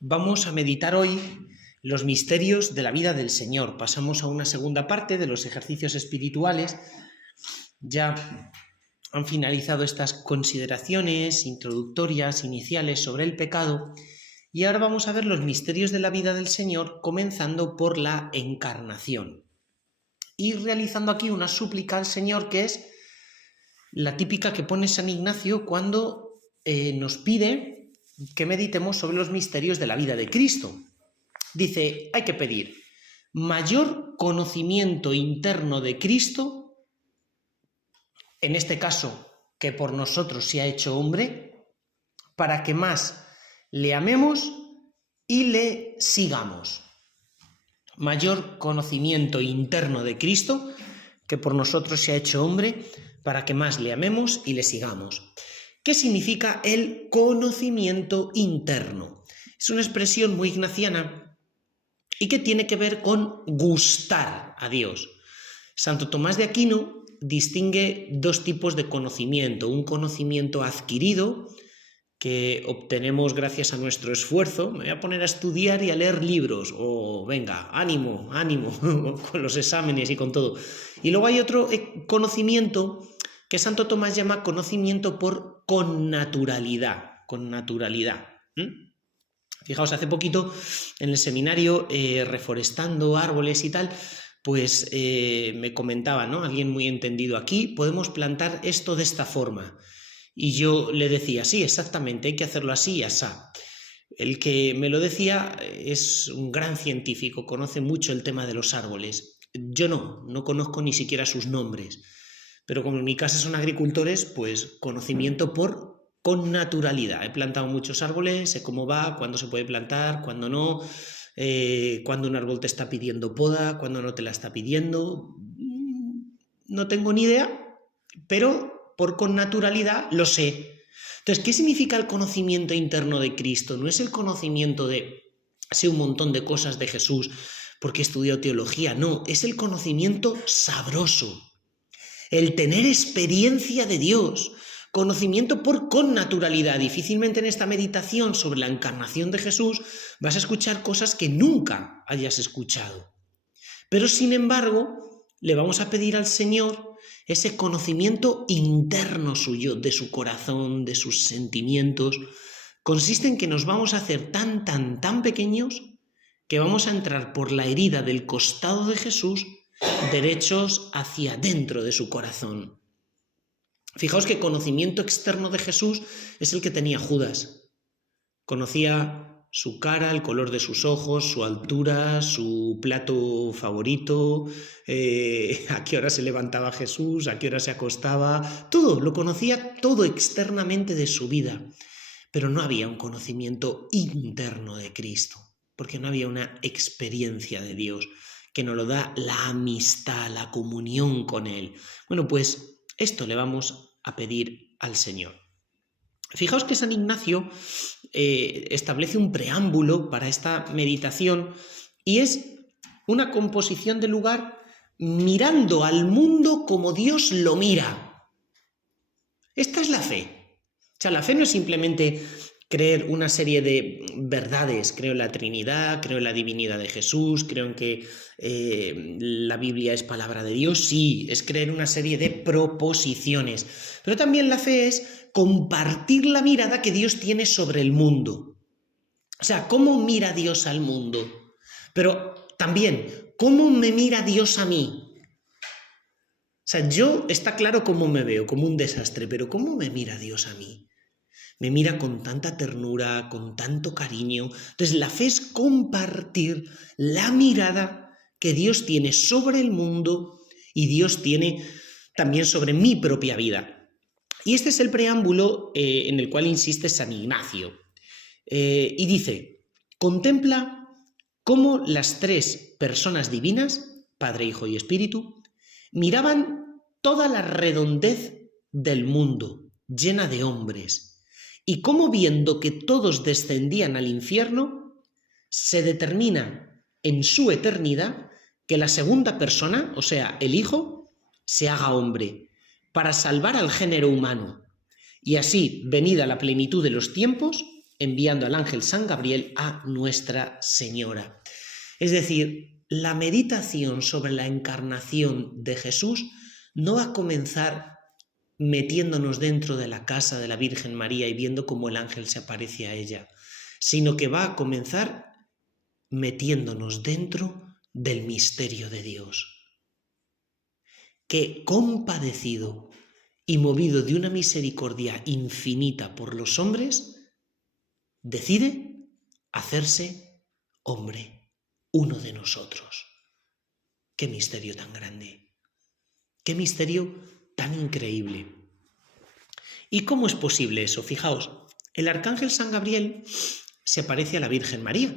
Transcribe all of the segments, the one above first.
Vamos a meditar hoy los misterios de la vida del Señor. Pasamos a una segunda parte de los ejercicios espirituales. Ya han finalizado estas consideraciones introductorias, iniciales sobre el pecado, y ahora vamos a ver los misterios de la vida del Señor, comenzando por la encarnación. Y realizando aquí una súplica al Señor, que es la típica que pone San Ignacio cuando nos pide que meditemos sobre los misterios de la vida de Cristo. Dice, hay que pedir mayor conocimiento interno de Cristo, en este caso, que por nosotros se ha hecho hombre, para que más le amemos y le sigamos. Mayor conocimiento interno de Cristo, que por nosotros se ha hecho hombre, para que más le amemos y le sigamos. ¿Qué significa el conocimiento interno? Es una expresión muy ignaciana y que tiene que ver con gustar a Dios. Santo Tomás de Aquino distingue dos tipos de conocimiento: un conocimiento adquirido, que obtenemos gracias a nuestro esfuerzo. Me voy a poner a estudiar y a leer libros, o venga, ánimo, con los exámenes y con todo. Y luego hay otro conocimiento que Santo Tomás llama conocimiento por connaturalidad. Fijaos, hace poquito en el seminario, reforestando árboles y tal, pues me comentaba, ¿no? Alguien muy entendido: aquí podemos plantar esto de esta forma. Y yo le decía, sí, exactamente, hay que hacerlo así y asá. El que me lo decía es un gran científico, conoce mucho el tema de los árboles. Yo no conozco ni siquiera sus nombres. Pero como en mi casa son agricultores, pues conocimiento por connaturalidad. He plantado muchos árboles, sé cómo va, cuándo se puede plantar, cuándo no, cuándo un árbol te está pidiendo poda, cuándo no te la está pidiendo. No tengo ni idea, pero por connaturalidad lo sé. Entonces, ¿qué significa el conocimiento interno de Cristo? No es el conocimiento de sé un montón de cosas de Jesús porque he estudiado teología, no, es el conocimiento sabroso. El tener experiencia de Dios, conocimiento por connaturalidad. Difícilmente en esta meditación sobre la encarnación de Jesús vas a escuchar cosas que nunca hayas escuchado. Pero sin embargo, le vamos a pedir al Señor ese conocimiento interno suyo, de su corazón, de sus sentimientos. Consiste en que nos vamos a hacer tan pequeños que vamos a entrar por la herida del costado de Jesús derechos hacia dentro de su corazón. Fijaos que conocimiento externo de Jesús es el que tenía Judas. Conocía su cara, el color de sus ojos, su altura, su plato favorito, a qué hora se levantaba Jesús, a qué hora se acostaba, todo, lo conocía todo externamente de su vida. Pero no había un conocimiento interno de Cristo, porque no había una experiencia de Dios que nos lo da la amistad, la comunión con Él. Bueno, pues esto le vamos a pedir al Señor. Fijaos que San Ignacio establece un preámbulo para esta meditación y es una composición de lugar mirando al mundo como Dios lo mira. Esta es la fe. O sea, la fe no es simplemente creer una serie de verdades. Creo en la Trinidad, creo en la divinidad de Jesús, creo en que la Biblia es palabra de Dios. Sí, es creer una serie de proposiciones. Pero también la fe es compartir la mirada que Dios tiene sobre el mundo. O sea, ¿cómo mira Dios al mundo? Pero también, ¿cómo me mira Dios a mí? O sea, yo está claro cómo me veo, como un desastre, pero ¿cómo me mira Dios a mí? Me mira con tanta ternura, con tanto cariño. Entonces, la fe es compartir la mirada que Dios tiene sobre el mundo y Dios tiene también sobre mi propia vida. Y este es el preámbulo en el cual insiste San Ignacio. Y dice, contempla cómo las tres personas divinas, Padre, Hijo y Espíritu, miraban toda la redondez del mundo, llena de hombres, y cómo, viendo que todos descendían al infierno, se determina en su eternidad que la segunda persona, o sea, el Hijo, se haga hombre, para salvar al género humano, y así, venida la plenitud de los tiempos, enviando al ángel San Gabriel a Nuestra Señora. Es decir, la meditación sobre la encarnación de Jesús no va a comenzar metiéndonos dentro de la casa de la Virgen María y viendo cómo el ángel se aparece a ella, sino que va a comenzar metiéndonos dentro del misterio de Dios, que compadecido y movido de una misericordia infinita por los hombres, decide hacerse hombre, uno de nosotros. ¡Qué misterio tan grande! ¡Qué misterio tan increíble! ¿Y cómo es posible eso? Fijaos, el arcángel San Gabriel se aparece a la Virgen María,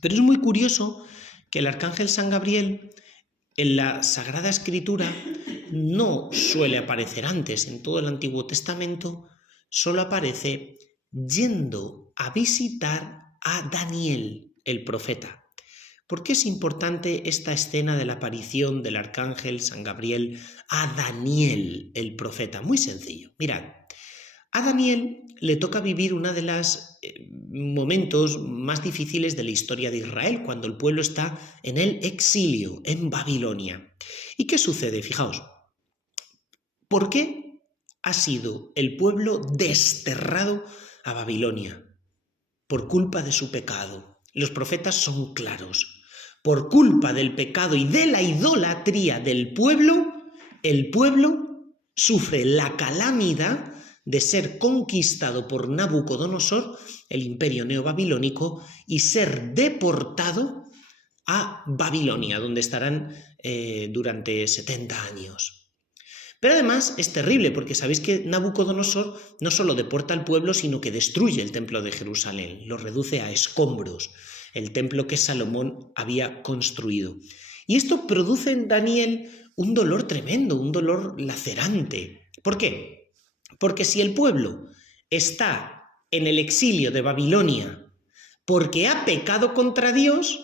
pero es muy curioso que el arcángel San Gabriel en la Sagrada Escritura no suele aparecer antes. En todo el Antiguo Testamento solo aparece yendo a visitar a Daniel, el profeta. ¿Por qué es importante esta escena de la aparición del arcángel San Gabriel a Daniel, el profeta? Muy sencillo. Mirad, a Daniel le toca vivir uno de los momentos más difíciles de la historia de Israel, cuando el pueblo está en el exilio, en Babilonia. ¿Y qué sucede? Fijaos, ¿por qué ha sido el pueblo desterrado a Babilonia? Por culpa de su pecado. Los profetas son claros. Por culpa del pecado y de la idolatría del pueblo, el pueblo sufre la calamidad de ser conquistado por Nabucodonosor, el imperio neobabilónico, y ser deportado a Babilonia, donde estarán durante 70 años. Pero además es terrible, porque sabéis que Nabucodonosor no solo deporta al pueblo, sino que destruye el templo de Jerusalén, lo reduce a escombros, el templo que Salomón había construido. Y esto produce en Daniel un dolor tremendo, un dolor lacerante. ¿Por qué? Porque si el pueblo está en el exilio de Babilonia porque ha pecado contra Dios,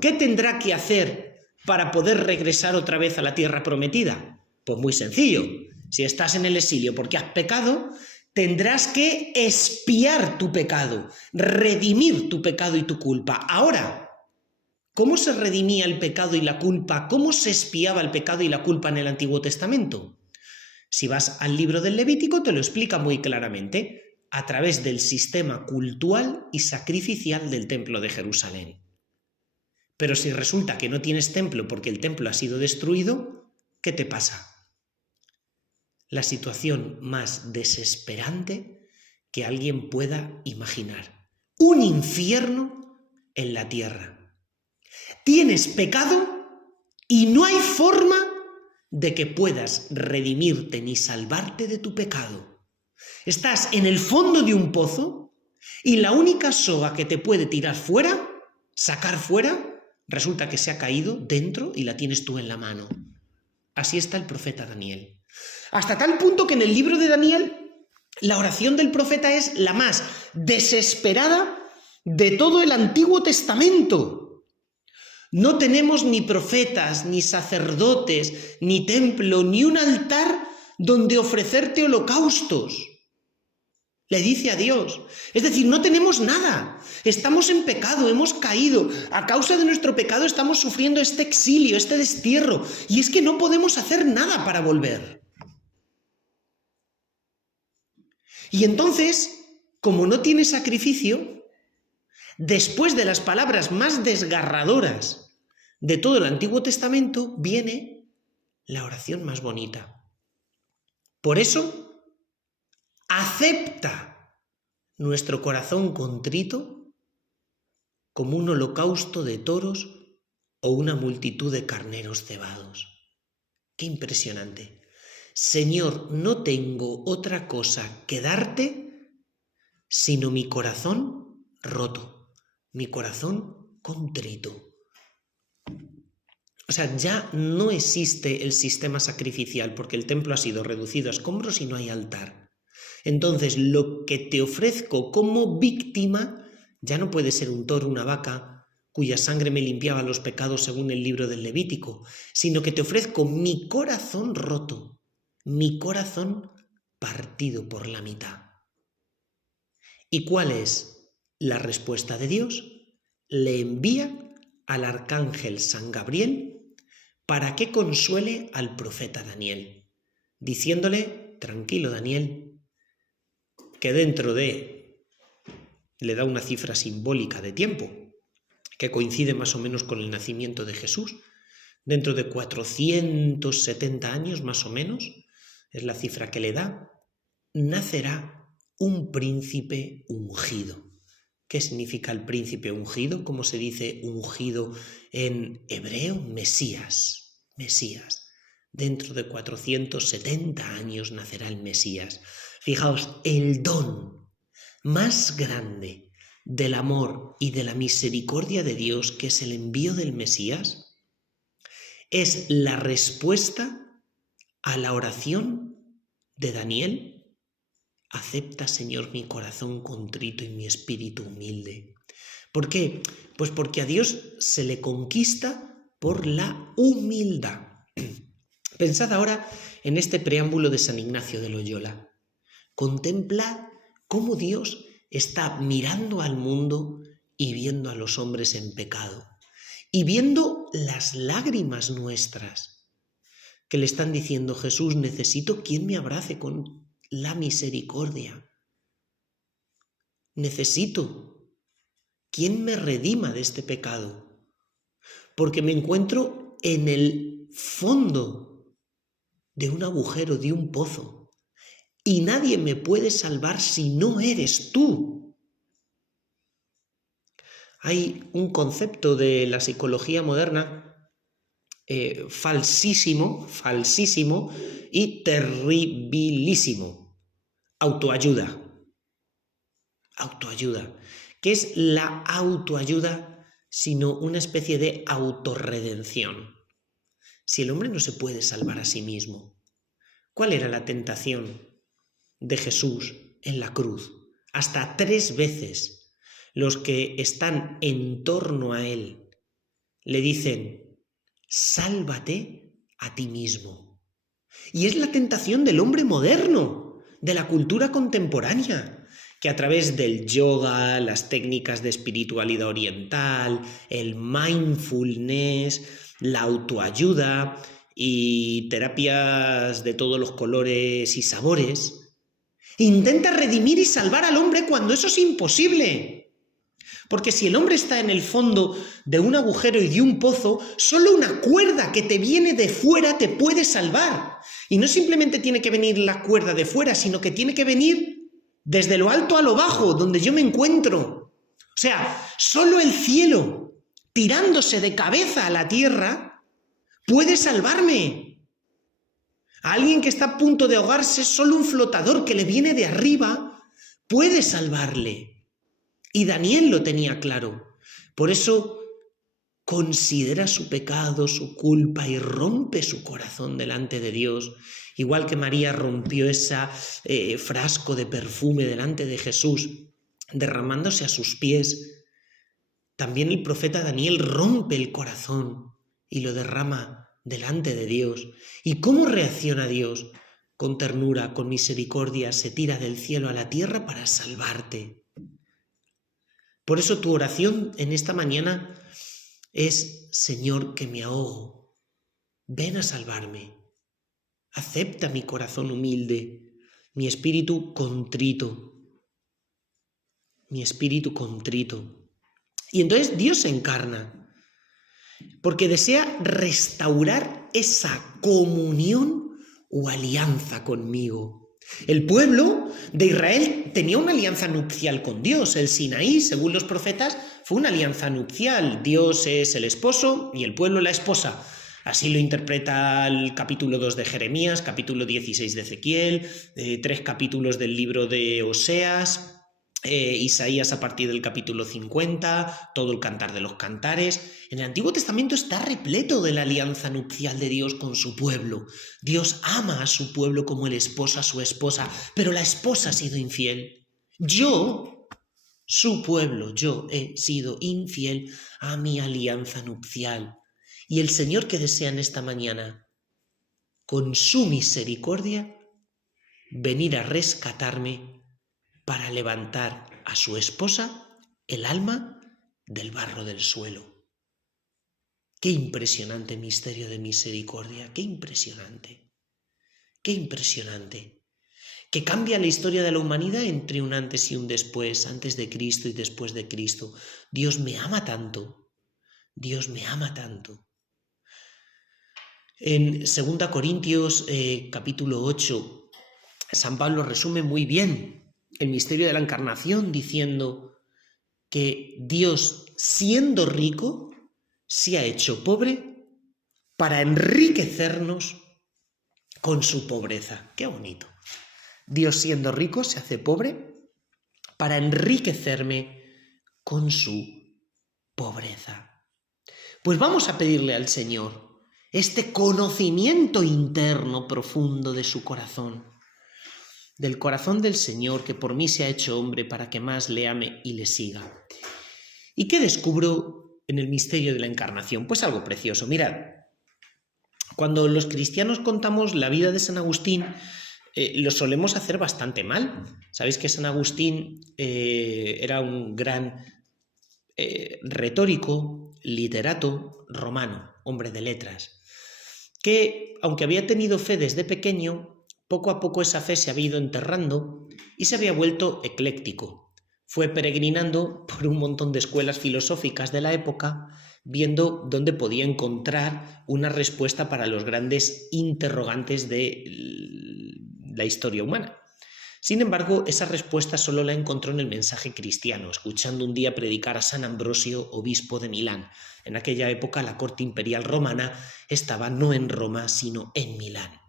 ¿qué tendrá que hacer para poder regresar otra vez a la tierra prometida? Pues muy sencillo. Si estás en el exilio porque has pecado, tendrás que expiar tu pecado, redimir tu pecado y tu culpa. Ahora, ¿cómo se redimía el pecado y la culpa? ¿Cómo se expiaba el pecado y la culpa en el Antiguo Testamento? Si vas al libro del Levítico te lo explica muy claramente, a través del sistema cultual y sacrificial del templo de Jerusalén. Pero si resulta que no tienes templo porque el templo ha sido destruido, ¿qué te pasa? La situación más desesperante que alguien pueda imaginar. Un infierno en la tierra. Tienes pecado y no hay forma de que puedas redimirte ni salvarte de tu pecado. Estás en el fondo de un pozo y la única soga que te puede tirar fuera, sacar fuera, resulta que se ha caído dentro y la tienes tú en la mano. Así está el profeta Daniel. Hasta tal punto que en el libro de Daniel la oración del profeta es la más desesperada de todo el Antiguo Testamento. No tenemos ni profetas, ni sacerdotes, ni templo, ni un altar donde ofrecerte holocaustos. Le dice a Dios. Es decir, no tenemos nada. Estamos en pecado, hemos caído. A causa de nuestro pecado estamos sufriendo este exilio, este destierro. Y es que no podemos hacer nada para volver. Y entonces, como no tiene sacrificio, después de las palabras más desgarradoras de todo el Antiguo Testamento, viene la oración más bonita. Por eso, acepta nuestro corazón contrito como un holocausto de toros o una multitud de carneros cebados. ¡Qué impresionante! Señor, no tengo otra cosa que darte sino mi corazón roto, mi corazón contrito. O sea, ya no existe el sistema sacrificial porque el templo ha sido reducido a escombros y no hay altar. Entonces, lo que te ofrezco como víctima ya no puede ser un toro, una vaca, cuya sangre me limpiaba los pecados según el libro del Levítico, sino que te ofrezco mi corazón roto, mi corazón partido por la mitad. ¿Y cuál es la respuesta de Dios? Le envía al arcángel San Gabriel para que consuele al profeta Daniel, diciéndole: tranquilo, Daniel, que le da una cifra simbólica de tiempo, que coincide más o menos con el nacimiento de Jesús. Dentro de 470 años, más o menos, es la cifra que le da, nacerá un príncipe ungido. ¿Qué significa el príncipe ungido? ¿Cómo se dice ungido en hebreo? Mesías. Mesías. Dentro de 470 años nacerá el Mesías. Fijaos, el don más grande del amor y de la misericordia de Dios, que es el envío del Mesías, es la respuesta a la oración de Daniel. Acepta, Señor, mi corazón contrito y mi espíritu humilde. ¿Por qué? Pues porque a Dios se le conquista por la humildad. Pensad ahora en este preámbulo de San Ignacio de Loyola. Contemplad cómo Dios está mirando al mundo y viendo a los hombres en pecado, y viendo las lágrimas nuestras, que le están diciendo: Jesús, necesito quien me abrace con la misericordia. Necesito quien me redima de este pecado, porque me encuentro en el fondo de un agujero, de un pozo, y nadie me puede salvar si no eres tú. Hay un concepto de la psicología moderna falsísimo y terribilísimo: autoayuda. Autoayuda. ¿Qué es la autoayuda sino una especie de autorredención? Si el hombre no se puede salvar a sí mismo, ¿cuál era la tentación de Jesús en la cruz? Hasta 3 veces los que están en torno a él le dicen: sálvate a ti mismo. Y es la tentación del hombre moderno, de la cultura contemporánea, que a través del yoga, las técnicas de espiritualidad oriental, el mindfulness, la autoayuda y terapias de todos los colores y sabores, intenta redimir y salvar al hombre cuando eso es imposible. Porque si el hombre está en el fondo de un agujero y de un pozo, solo una cuerda que te viene de fuera te puede salvar. Y no simplemente tiene que venir la cuerda de fuera, sino que tiene que venir desde lo alto a lo bajo, donde yo me encuentro. O sea, solo el cielo, tirándose de cabeza a la tierra, puede salvarme. A alguien que está a punto de ahogarse, solo un flotador que le viene de arriba puede salvarle. Y Daniel lo tenía claro. Por eso considera su pecado, su culpa, y rompe su corazón delante de Dios. Igual que María rompió ese frasco de perfume delante de Jesús, derramándose a sus pies, también el profeta Daniel rompe el corazón y lo derrama delante de Dios. ¿Y cómo reacciona Dios? Con ternura, con misericordia, se tira del cielo a la tierra para salvarte. Por eso tu oración en esta mañana es: Señor, que me ahogo, ven a salvarme. Acepta mi corazón humilde, mi espíritu contrito. Mi espíritu contrito. Y entonces Dios se encarna, porque desea restaurar esa comunión o alianza conmigo. El pueblo de Israel tenía una alianza nupcial con Dios. El Sinaí, según los profetas, fue una alianza nupcial. Dios es el esposo y el pueblo la esposa. Así lo interpreta el capítulo 2 de Jeremías, capítulo 16 de Ezequiel, 3 capítulos del libro de Oseas, Isaías a partir del capítulo 50, todo el Cantar de los Cantares. En el Antiguo Testamento está repleto de la alianza nupcial de Dios con su pueblo. Dios ama a su pueblo como el esposo a su esposa, pero la esposa ha sido infiel. Yo, su pueblo, yo he sido infiel a mi alianza nupcial. Y el Señor que desea en esta mañana, con su misericordia, venir a rescatarme para levantar a su esposa el alma del barro del suelo. Qué impresionante misterio de misericordia, qué impresionante, qué impresionante. Que cambia la historia de la humanidad entre un antes y un después, antes de Cristo y después de Cristo. Dios me ama tanto, Dios me ama tanto. En 2 Corintios capítulo 8, San Pablo resume muy bien el misterio de la encarnación diciendo que Dios, siendo rico, se ha hecho pobre para enriquecernos con su pobreza. ¡Qué bonito! Dios, siendo rico, se hace pobre para enriquecerme con su pobreza. Pues vamos a pedirle al Señor este conocimiento interno profundo de su corazón, del corazón del Señor que por mí se ha hecho hombre para que más le ame y le siga. ¿Y qué descubro en el misterio de la encarnación? Pues algo precioso. Mirad, cuando los cristianos contamos la vida de San Agustín, lo solemos hacer bastante mal. Sabéis que San Agustín era un gran retórico, literato romano, hombre de letras, que aunque había tenido fe desde pequeño, poco a poco esa fe se había ido enterrando y se había vuelto ecléctico. Fue peregrinando por un montón de escuelas filosóficas de la época, viendo dónde podía encontrar una respuesta para los grandes interrogantes de la historia humana. Sin embargo, esa respuesta solo la encontró en el mensaje cristiano, escuchando un día predicar a San Ambrosio, obispo de Milán. En aquella época la corte imperial romana estaba no en Roma, sino en Milán.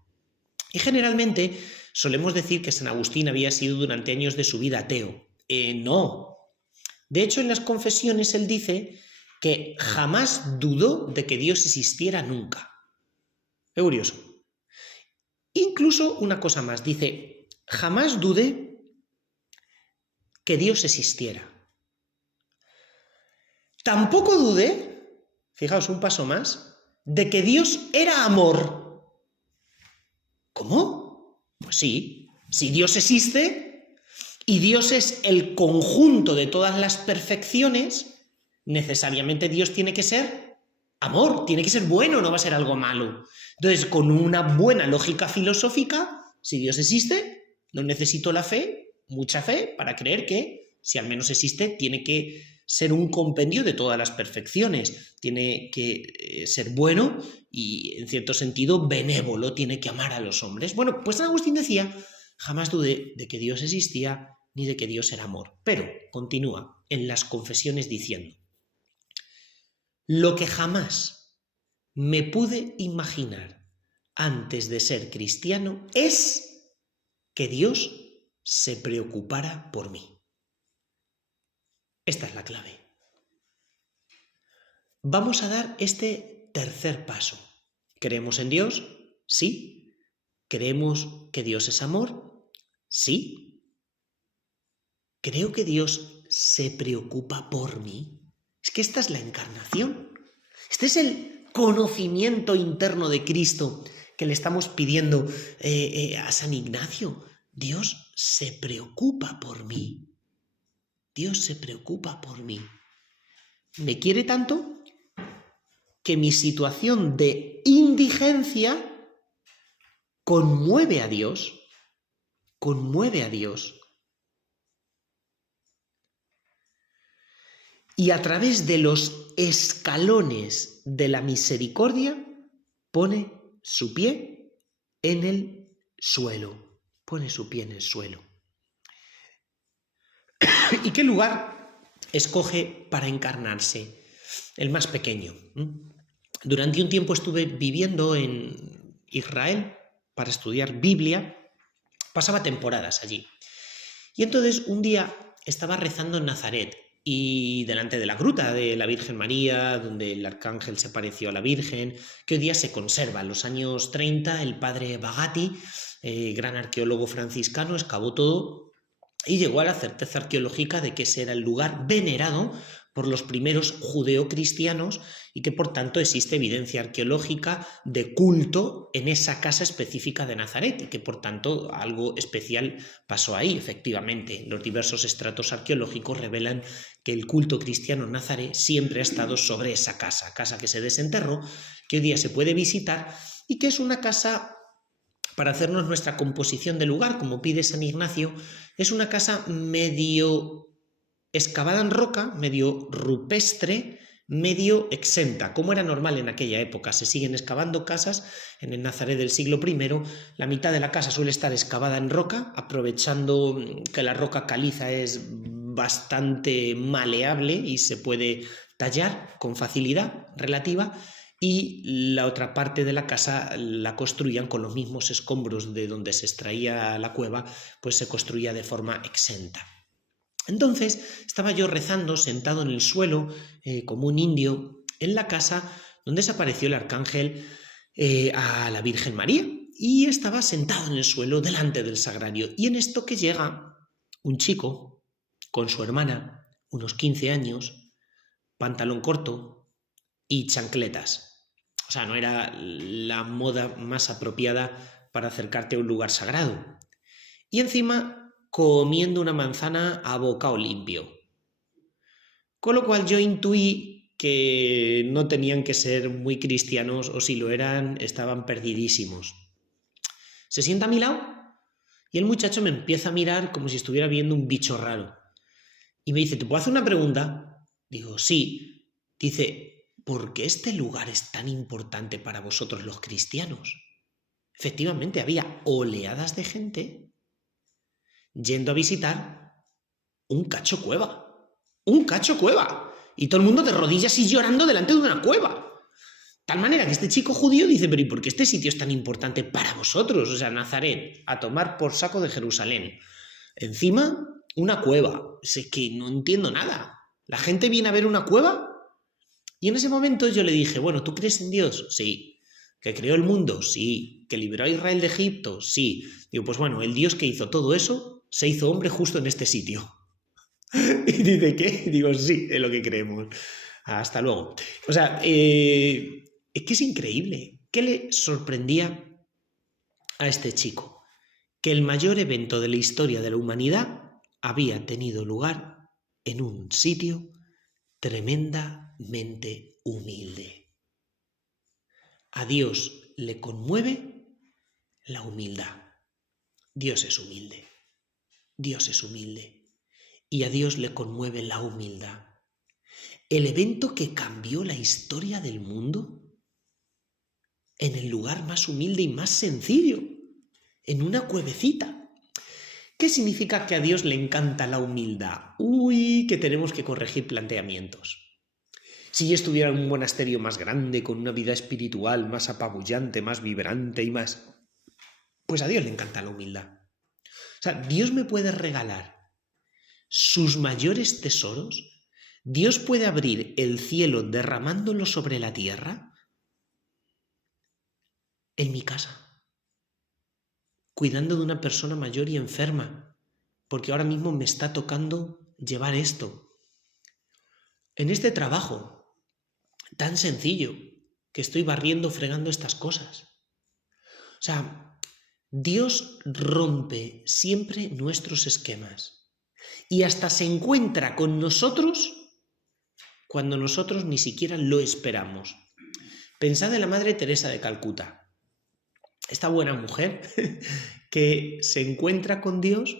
Y generalmente solemos decir que San Agustín había sido durante años de su vida ateo. No. De hecho, en las confesiones él dice que jamás dudó de que Dios existiera nunca. Es curioso. Incluso una cosa más, dice, jamás dudé que Dios existiera. Tampoco dudé, fijaos un paso más, de que Dios era amor. ¿Cómo? Pues sí, si Dios existe y Dios es el conjunto de todas las perfecciones, necesariamente Dios tiene que ser amor, tiene que ser bueno, no va a ser algo malo. Entonces, con una buena lógica filosófica, si Dios existe, no necesito la fe, mucha fe, para creer que, si al menos existe, tiene que ser un compendio de todas las perfecciones, tiene que ser bueno y, en cierto sentido, benévolo, tiene que amar a los hombres. Bueno, pues San Agustín decía, jamás dudé de que Dios existía ni de que Dios era amor. Pero, continúa en las confesiones diciendo, lo que jamás me pude imaginar antes de ser cristiano es que Dios se preocupara por mí. Esta es la clave. Vamos a dar este tercer paso. ¿Creemos en Dios? Sí. ¿Creemos que Dios es amor? Sí. ¿Creo que Dios se preocupa por mí? Es que esta es la encarnación. Este es el conocimiento interno de Cristo que le estamos pidiendo a San Ignacio. Dios se preocupa por mí. Dios se preocupa por mí. Me quiere tanto que mi situación de indigencia conmueve a Dios. Conmueve a Dios. Y a través de los escalones de la misericordia pone su pie en el suelo. Pone su pie en el suelo. ¿Y qué lugar escoge para encarnarse? El más pequeño. Durante un tiempo estuve viviendo en Israel para estudiar Biblia. Pasaba temporadas allí. Y entonces un día estaba rezando en Nazaret y delante de la gruta de la Virgen María, donde el arcángel se pareció a la Virgen, que hoy día se conserva. En los años 30 el padre Bagatti, gran arqueólogo franciscano, excavó todo y llegó a la certeza arqueológica de que ese era el lugar venerado por los primeros judeocristianos y que por tanto existe evidencia arqueológica de culto en esa casa específica de Nazaret y que por tanto algo especial pasó ahí. Efectivamente, los diversos estratos arqueológicos revelan que el culto cristiano en Nazaret siempre ha estado sobre esa casa, casa que se desenterró, que hoy día se puede visitar y que es una casa, para hacernos nuestra composición de lugar, como pide San Ignacio, es una casa medio excavada en roca, medio rupestre, medio exenta, como era normal en aquella época. Se siguen excavando casas en el Nazaret del siglo I. La mitad de la casa suele estar excavada en roca, aprovechando que la roca caliza es bastante maleable y se puede tallar con facilidad relativa, y la otra parte de la casa la construían con los mismos escombros de donde se extraía la cueva, pues se construía de forma exenta. Entonces estaba yo rezando sentado en el suelo como un indio en la casa donde se apareció el arcángel a la Virgen María, y estaba sentado en el suelo delante del sagrario, y en esto que llega un chico con su hermana, unos 15 años, pantalón corto y chancletas. O sea, no era la moda más apropiada para acercarte a un lugar sagrado. Y encima comiendo una manzana a bocado limpio. Con lo cual yo intuí que no tenían que ser muy cristianos, o si lo eran, estaban perdidísimos. Se sienta a mi lado y el muchacho me empieza a mirar como si estuviera viendo un bicho raro. Y me dice, ¿te puedo hacer una pregunta? Digo, sí. Dice, ¿por qué este lugar es tan importante para vosotros los cristianos? Efectivamente, había oleadas de gente yendo a visitar un cacho cueva. ¡Un cacho cueva! Y todo el mundo de rodillas y llorando delante de una cueva. Tal manera que este chico judío dice, pero ¿y por qué este sitio es tan importante para vosotros? O sea, Nazaret, a tomar por saco de Jerusalén. Encima, una cueva. Es que no entiendo nada. ¿La gente viene a ver una cueva? Y en ese momento yo le dije, bueno, ¿tú crees en Dios? Sí. ¿Que creó el mundo? Sí. ¿Que liberó a Israel de Egipto? Sí. Digo, pues bueno, el Dios que hizo todo eso se hizo hombre justo en este sitio. Y dice, ¿qué? Digo, sí, es lo que creemos. Hasta luego. O sea, es que es increíble. ¿Qué le sorprendía a este chico? Que el mayor evento de la historia de la humanidad había tenido lugar en un sitio tremendamente humilde. A Dios le conmueve la humildad. Dios es humilde. Dios es humilde. Y a Dios le conmueve la humildad. El evento que cambió la historia del mundo en el lugar más humilde y más sencillo, en una cuevecita. ¿Qué significa que a Dios le encanta la humildad? Uy, que tenemos que corregir planteamientos. Si yo estuviera en un monasterio más grande, con una vida espiritual más apabullante, más vibrante y más... Pues a Dios le encanta la humildad. O sea, Dios me puede regalar sus mayores tesoros. Dios puede abrir el cielo derramándolo sobre la tierra en mi casa, cuidando de una persona mayor y enferma, porque ahora mismo me está tocando llevar esto. En este trabajo tan sencillo, que estoy barriendo, fregando estas cosas. O sea, Dios rompe siempre nuestros esquemas y hasta se encuentra con nosotros cuando nosotros ni siquiera lo esperamos. Pensad en la Madre Teresa de Calcuta, esta buena mujer que se encuentra con Dios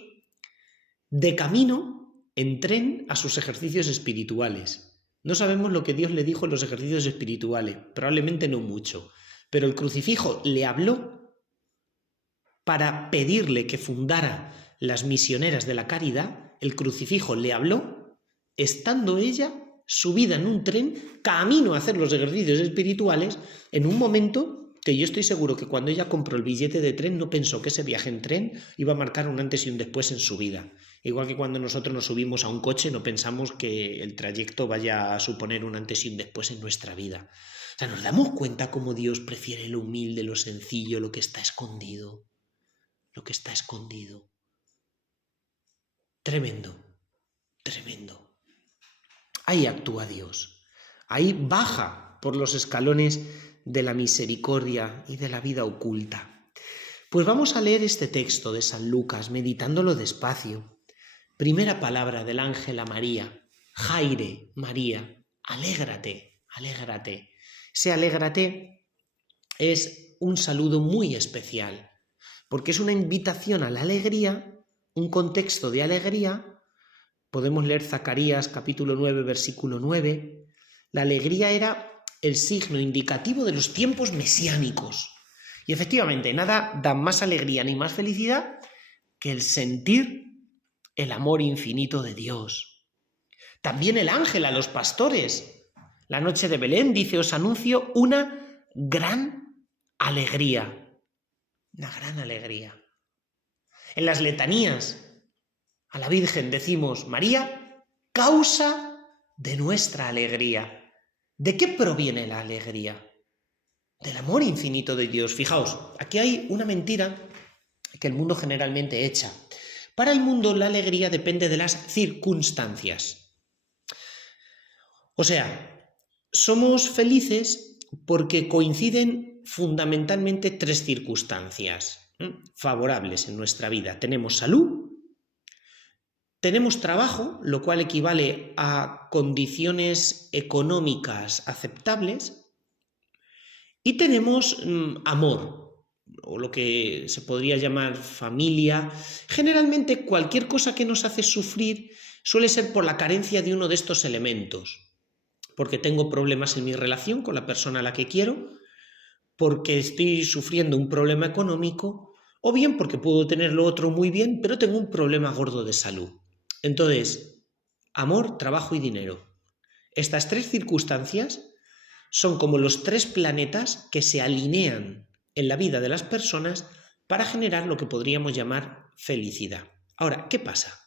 de camino en tren a sus ejercicios espirituales. No sabemos lo que Dios le dijo en los ejercicios espirituales, probablemente no mucho, pero el crucifijo le habló para pedirle que fundara las misioneras de la caridad. El crucifijo le habló estando ella subida en un tren camino a hacer los ejercicios espirituales, en un momento que yo estoy seguro que cuando ella compró el billete de tren no pensó que ese viaje en tren iba a marcar un antes y un después en su vida. Igual que cuando nosotros nos subimos a un coche no pensamos que el trayecto vaya a suponer un antes y un después en nuestra vida. O sea, nos damos cuenta cómo Dios prefiere lo humilde, lo sencillo, lo que está escondido. Lo que está escondido. Tremendo, tremendo. ahí actúa Dios. Ahí baja por los escalones de la misericordia y de la vida oculta. Pues vamos a leer este texto de San Lucas, meditándolo despacio. Primera palabra del ángel a María: Jaire, María, alégrate, alégrate. Ese alégrate es un saludo muy especial, porque es una invitación a la alegría, un contexto de alegría. Podemos leer Zacarías capítulo 9, versículo 9. La alegría era el signo indicativo de los tiempos mesiánicos. Y efectivamente, nada da más alegría ni más felicidad que el sentir el amor infinito de Dios. También el ángel a los pastores. La noche de Belén dice: os anuncio una gran alegría. Una gran alegría. En las letanías a la Virgen decimos: María, causa de nuestra alegría. ¿De qué proviene la alegría? Del amor infinito de Dios. Fijaos, aquí hay una mentira que el mundo generalmente echa. Para el mundo la alegría depende de las circunstancias. O sea, somos felices porque coinciden fundamentalmente tres circunstancias favorables en nuestra vida. Tenemos salud, tenemos trabajo, lo cual equivale a condiciones económicas aceptables, y tenemos amor, o lo que se podría llamar familia. Generalmente cualquier cosa que nos hace sufrir suele ser por la carencia de uno de estos elementos. Porque tengo problemas en mi relación con la persona a la que quiero, porque estoy sufriendo un problema económico, o bien porque puedo tener lo otro muy bien, pero tengo un problema gordo de salud. Entonces, amor, trabajo y dinero. Estas tres circunstancias son como los tres planetas que se alinean en la vida de las personas para generar lo que podríamos llamar felicidad. Ahora, ¿qué pasa?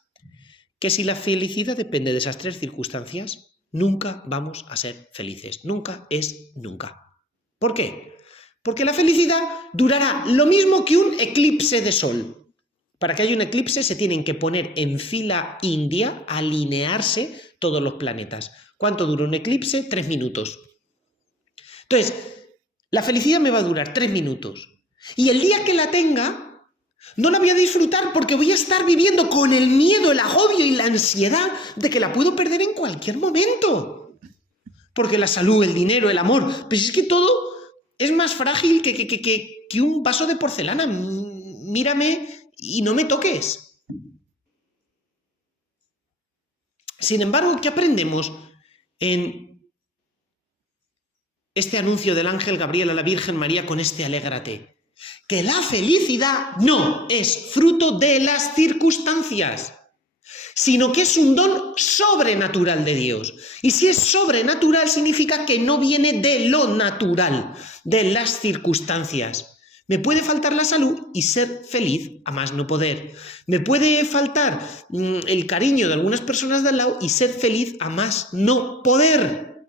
Que si la felicidad depende de esas tres circunstancias, nunca vamos a ser felices. Nunca es nunca. ¿Por qué? Porque la felicidad durará lo mismo que un eclipse de sol. Para que haya un eclipse se tienen que poner en fila india, alinearse todos los planetas. ¿Cuánto dura un eclipse? 3 minutos. Entonces, la felicidad me va a durar 3 minutos. Y el día que la tenga, no la voy a disfrutar porque voy a estar viviendo con el miedo, el agobio y la ansiedad de que la puedo perder en cualquier momento. Porque la salud, el dinero, el amor, pues es que todo es más frágil que un vaso de porcelana. Mírame y no me toques. Sin embargo, ¿qué aprendemos en este anuncio del ángel Gabriel a la Virgen María con este alégrate? Que la felicidad no es fruto de las circunstancias, sino que es un don sobrenatural de Dios. Y si es sobrenatural significa que no viene de lo natural, de las circunstancias. Me puede faltar la salud y ser feliz a más no poder. Me puede faltar el cariño de algunas personas de al lado y ser feliz a más no poder.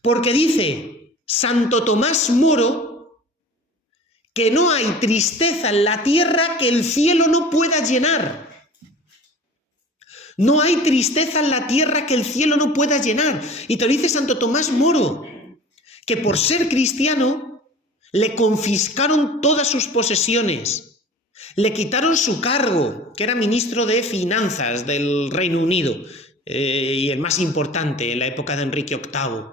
Porque dice Santo Tomás Moro que no hay tristeza en la tierra que el cielo no pueda llenar. No hay tristeza en la tierra que el cielo no pueda llenar. Y te lo dice Santo Tomás Moro, que por ser cristiano le confiscaron todas sus posesiones, le quitaron su cargo, que era ministro de Finanzas del Reino Unido, y el más importante en la época de Enrique VIII,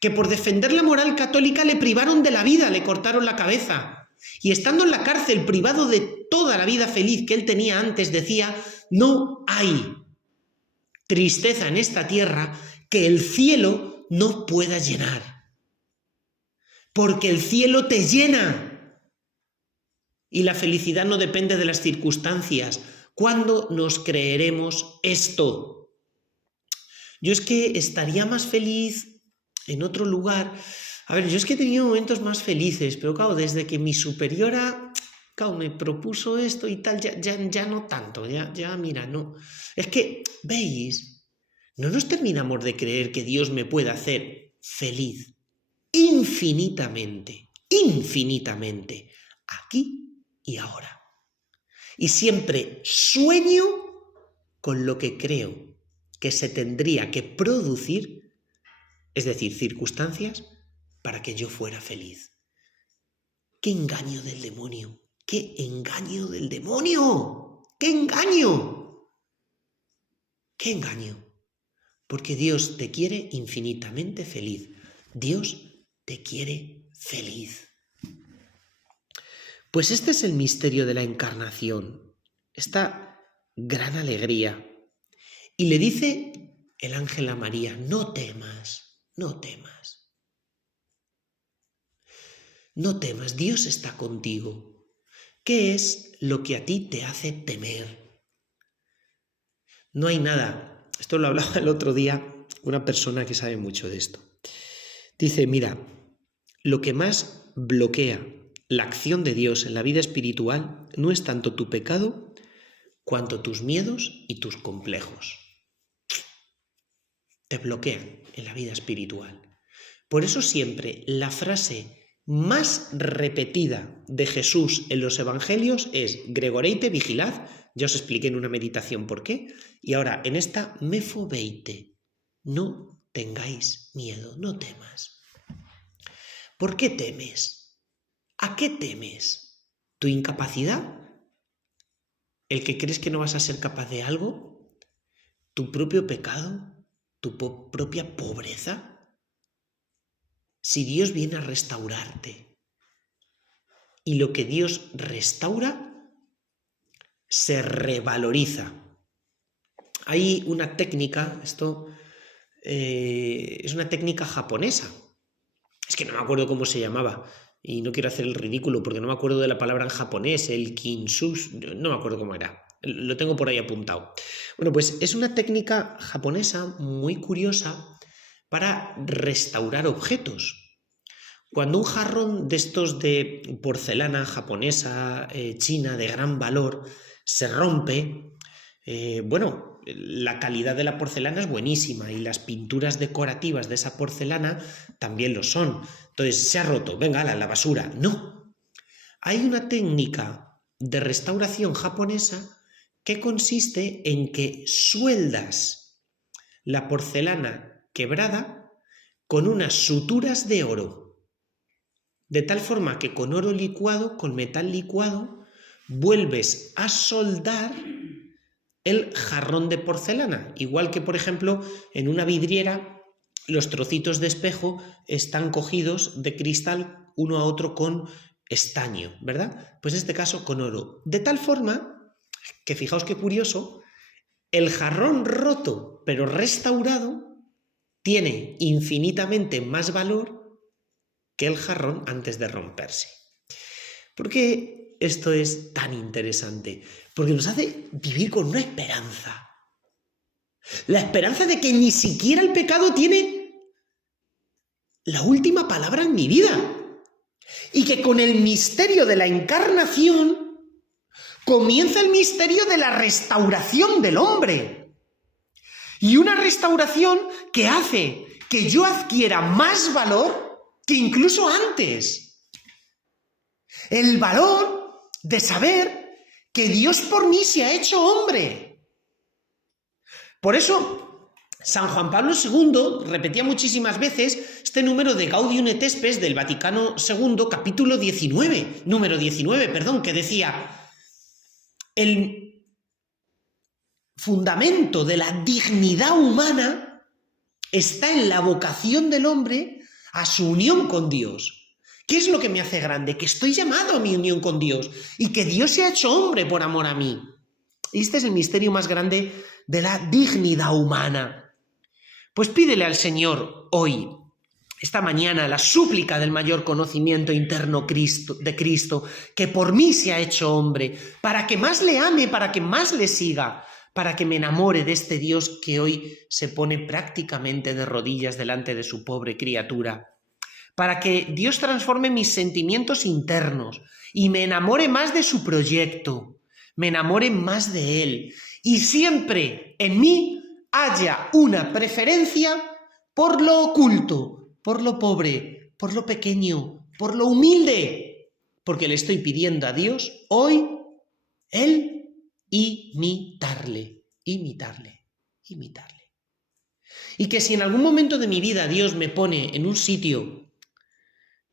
que por defender la moral católica le privaron de la vida, le cortaron la cabeza, y estando en la cárcel, privado de toda la vida feliz que él tenía antes, decía: no hay tristeza en esta tierra que el cielo no pueda llenar. Porque el cielo te llena. Y la felicidad no depende de las circunstancias. ¿Cuándo nos creeremos esto? Yo es que estaría más feliz en otro lugar. A ver, yo es que he tenido momentos más felices, pero claro, desde que mi superiora me propuso esto y tal, ya no tanto, ya mira, no. Es que, ¿veis? No nos terminamos de creer que Dios me pueda hacer feliz. Infinitamente, aquí y ahora. Y siempre sueño con lo que creo que se tendría que producir, es decir, circunstancias, para que yo fuera feliz. ¡Qué engaño del demonio! ¡Qué engaño del demonio! ¡Qué engaño! ¡Qué engaño! Porque Dios te quiere infinitamente feliz. Dios te quiere feliz. Pues este es el misterio de la encarnación, esta gran alegría. Y le dice el ángel a María, no temas, no temas. No temas, Dios está contigo. ¿Qué es lo que a ti te hace temer? No hay nada. Esto lo hablaba el otro día una persona que sabe mucho de esto. Dice, mira, lo que más bloquea la acción de Dios en la vida espiritual no es tanto tu pecado cuanto tus miedos y tus complejos. Te bloquean en la vida espiritual. Por eso siempre la frase más repetida de Jesús en los evangelios es Gregoreite, vigilad, ya os expliqué en una meditación por qué, y ahora en esta mefobeite, no tengáis miedo, no temas. ¿Por qué temes? ¿A qué temes? ¿Tu incapacidad? ¿El que crees que no vas a ser capaz de algo? ¿Tu propio pecado? ¿Tu propia pobreza? Si Dios viene a restaurarte y lo que Dios restaura se revaloriza. Hay una técnica, esto es una técnica japonesa, es que no me acuerdo cómo se llamaba y no quiero hacer el ridículo porque no me acuerdo de la palabra en japonés, el kintsugi, no me acuerdo cómo era, lo tengo por ahí apuntado. Bueno, pues es una técnica japonesa muy curiosa para restaurar objetos. Cuando un jarrón de estos de porcelana japonesa, china, de gran valor, se rompe, la calidad de la porcelana es buenísima y las pinturas decorativas de esa porcelana también lo son. Entonces, se ha roto, venga, a la basura. No. Hay una técnica de restauración japonesa que consiste en que sueldas la porcelana quebrada con unas suturas de oro, de tal forma que con oro licuado, con metal licuado, vuelves a soldar el jarrón de porcelana, igual que por ejemplo en una vidriera los trocitos de espejo están cogidos de cristal uno a otro con estaño, ¿verdad? Pues en este caso con oro, de tal forma que fijaos qué curioso, el jarrón roto pero restaurado tiene infinitamente más valor que el jarrón antes de romperse. ¿Por qué esto es tan interesante? Porque nos hace vivir con una esperanza. La esperanza de que ni siquiera el pecado tiene la última palabra en mi vida. Y que con el misterio de la encarnación comienza el misterio de la restauración del hombre. Y una restauración que hace que yo adquiera más valor que incluso antes. El valor de saber que Dios por mí se ha hecho hombre. Por eso, San Juan Pablo II repetía muchísimas veces este número de Gaudium et Spes del Vaticano II, capítulo 19, número 19, perdón, que decía: el fundamento de la dignidad humana está en la vocación del hombre a su unión con Dios. ¿Qué es lo que me hace grande? Que estoy llamado a mi unión con Dios y que Dios se ha hecho hombre por amor a mí. Y este es el misterio más grande de la dignidad humana. Pues pídele al Señor hoy, esta mañana, la súplica del mayor conocimiento interno de Cristo, que por mí se ha hecho hombre, para que más le ame, para que más le siga, para que me enamore de este Dios que hoy se pone prácticamente de rodillas delante de su pobre criatura, para que Dios transforme mis sentimientos internos y me enamore más de su proyecto, me enamore más de Él y siempre en mí haya una preferencia por lo oculto, por lo pobre, por lo pequeño, por lo humilde, porque le estoy pidiendo a Dios hoy el imitarle, imitarle, imitarle. Y que si en algún momento de mi vida Dios me pone en un sitio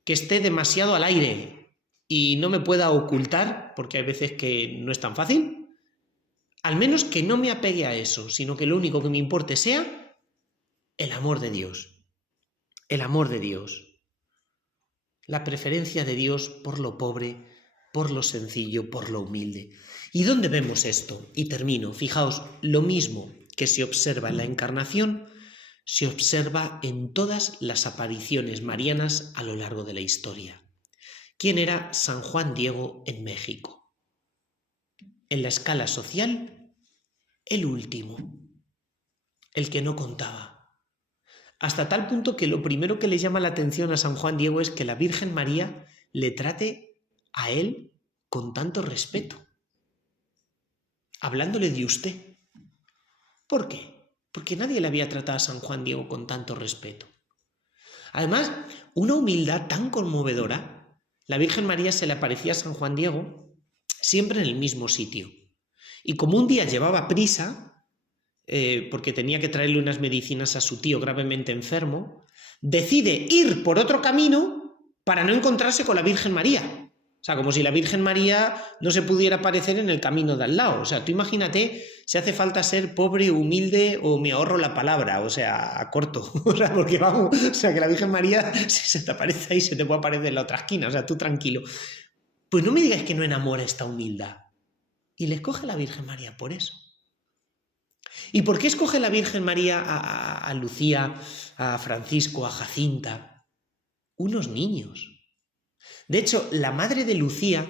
que esté demasiado al aire y no me pueda ocultar, porque hay veces que no es tan fácil, al menos que no me apegue a eso, sino que lo único que me importe sea el amor de Dios. El amor de Dios. La preferencia de Dios por lo pobre, por lo sencillo, por lo humilde. ¿Y dónde vemos esto? Y termino. Fijaos, lo mismo que se observa en la Encarnación, se observa en todas las apariciones marianas a lo largo de la historia. ¿Quién era San Juan Diego en México? En la escala social, el último, el que no contaba. Hasta tal punto que lo primero que le llama la atención a San Juan Diego es que la Virgen María le trate a él con tanto respeto, hablándole de usted. ¿Por qué? Porque nadie le había tratado a San Juan Diego con tanto respeto. Además, una humildad tan conmovedora. La Virgen María se le aparecía a San Juan Diego siempre en el mismo sitio. Y como un día llevaba prisa, porque tenía que traerle unas medicinas a su tío gravemente enfermo, decide ir por otro camino para no encontrarse con la Virgen María. O sea, como si la Virgen María no se pudiera aparecer en el camino de al lado. O sea, tú imagínate si hace falta ser pobre, humilde o me ahorro la palabra, o sea, a corto. O sea, porque vamos, o sea, que la Virgen María se te aparece ahí, se te puede aparecer en la otra esquina, o sea, tú tranquilo. Pues no me digas que no enamora esta humildad. Y le escoge la Virgen María por eso. ¿Y por qué escoge la Virgen María a Lucía, a Francisco, a Jacinta? Unos niños. De hecho, la madre de Lucía,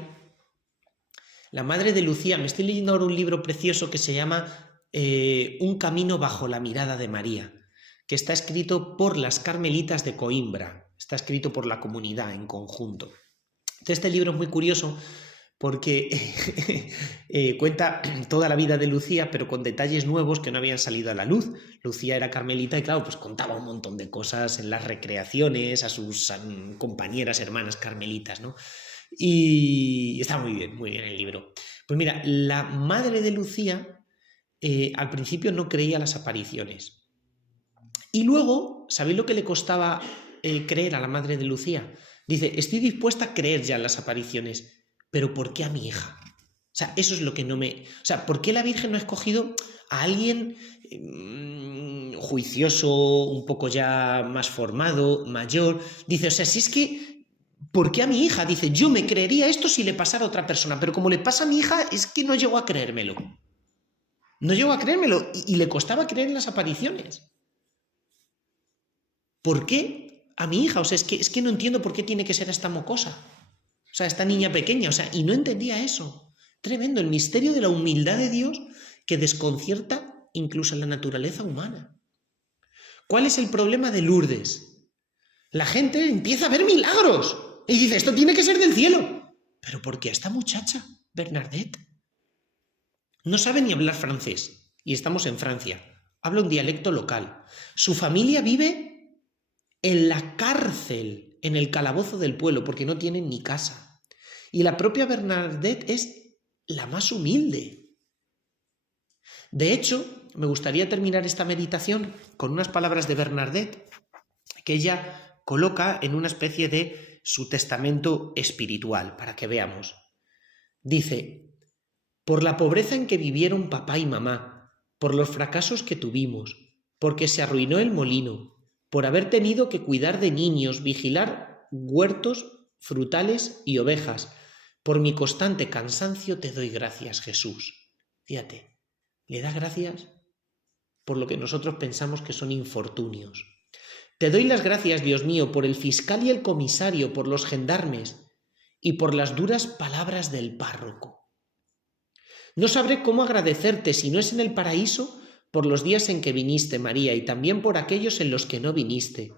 me estoy leyendo ahora un libro precioso que se llama Un camino bajo la mirada de María, que está escrito por las Carmelitas de Coimbra, está escrito por la comunidad en conjunto. Entonces, este libro es muy curioso porque cuenta toda la vida de Lucía, pero con detalles nuevos que no habían salido a la luz. Lucía era carmelita y claro, pues contaba un montón de cosas en las recreaciones a sus compañeras, hermanas carmelitas, ¿no? Y está muy bien el libro. Pues mira, la madre de Lucía al principio no creía las apariciones. Y luego, ¿sabéis lo que le costaba creer a la madre de Lucía? Dice, estoy dispuesta a creer ya en las apariciones, pero ¿por qué a mi hija? O sea, eso es lo que no me... O sea, ¿por qué la Virgen no ha escogido a alguien juicioso, un poco ya más formado, mayor? Dice, o sea, si es que... ¿Por qué a mi hija? Dice, yo me creería esto si le pasara a otra persona, pero como le pasa a mi hija, es que no llego a creérmelo. No llego a creérmelo y le costaba creer en las apariciones. ¿Por qué a mi hija? O sea, es que no entiendo por qué tiene que ser esta mocosa. O sea, esta niña pequeña, o sea, y no entendía eso. Tremendo, el misterio de la humildad de Dios que desconcierta incluso a la naturaleza humana. ¿Cuál es el problema de Lourdes? La gente empieza a ver milagros y dice, esto tiene que ser del cielo. ¿Pero por qué a esta muchacha, Bernadette? No sabe ni hablar francés, y estamos en Francia. Habla un dialecto local. Su familia vive en la cárcel, en el calabozo del pueblo, porque no tienen ni casa. Y la propia Bernadette es la más humilde. De hecho, me gustaría terminar esta meditación con unas palabras de Bernadette que ella coloca en una especie de su testamento espiritual, para que veamos. Dice, por la pobreza en que vivieron papá y mamá, por los fracasos que tuvimos, porque se arruinó el molino, por haber tenido que cuidar de niños, vigilar huertos, frutales y ovejas, por mi constante cansancio te doy gracias, Jesús. Fíjate, le da gracias por lo que nosotros pensamos que son infortunios. Te doy las gracias, Dios mío, por el fiscal y el comisario, por los gendarmes y por las duras palabras del párroco. No sabré cómo agradecerte si no es en el paraíso por los días en que viniste, María, y también por aquellos en los que no viniste,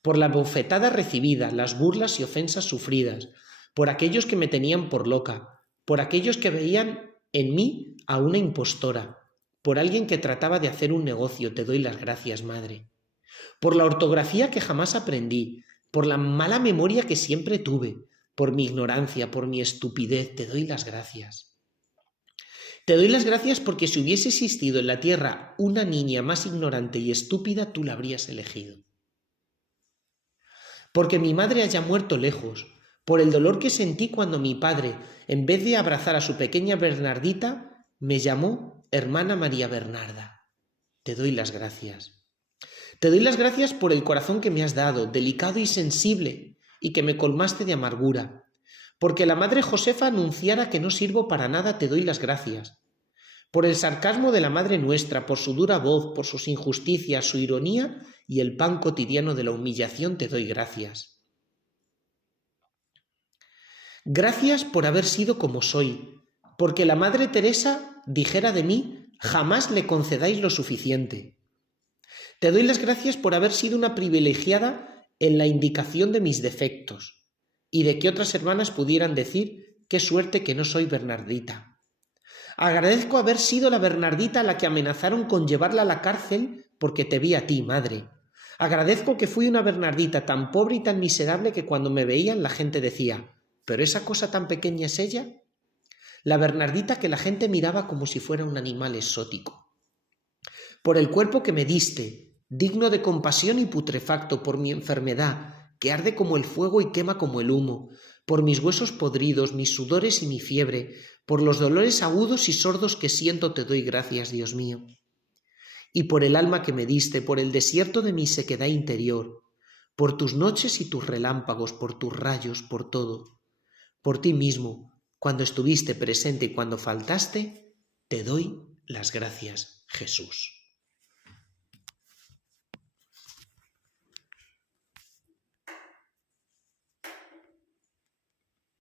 por la bofetada recibida, las burlas y ofensas sufridas, por aquellos que me tenían por loca, por aquellos que veían en mí a una impostora, por alguien que trataba de hacer un negocio, te doy las gracias, Madre. Por la ortografía que jamás aprendí, por la mala memoria que siempre tuve, por mi ignorancia, por mi estupidez, te doy las gracias. Te doy las gracias porque si hubiese existido en la tierra una niña más ignorante y estúpida, tú la habrías elegido. Porque mi madre haya muerto lejos, por el dolor que sentí cuando mi padre, en vez de abrazar a su pequeña Bernardita, me llamó hermana María Bernarda. Te doy las gracias. Te doy las gracias por el corazón que me has dado, delicado y sensible, y que me colmaste de amargura. Porque la madre Josefa anunciara que no sirvo para nada, te doy las gracias. Por el sarcasmo de la madre nuestra, por su dura voz, por sus injusticias, su ironía y el pan cotidiano de la humillación, te doy gracias. Gracias por haber sido como soy, porque la madre Teresa dijera de mí, jamás le concedáis lo suficiente. Te doy las gracias por haber sido una privilegiada en la indicación de mis defectos y de que otras hermanas pudieran decir, qué suerte que no soy Bernardita. Agradezco haber sido la Bernardita a la que amenazaron con llevarla a la cárcel porque te vi a ti, madre. Agradezco que fui una Bernardita tan pobre y tan miserable que cuando me veían la gente decía, ¿pero esa cosa tan pequeña es ella? La Bernardita que la gente miraba como si fuera un animal exótico. Por el cuerpo que me diste, digno de compasión y putrefacto, por mi enfermedad, que arde como el fuego y quema como el humo, por mis huesos podridos, mis sudores y mi fiebre, por los dolores agudos y sordos que siento, te doy gracias, Dios mío. Y por el alma que me diste, por el desierto de mi sequedad interior, por tus noches y tus relámpagos, por tus rayos, por todo. Por ti mismo, cuando estuviste presente y cuando faltaste, te doy las gracias, Jesús.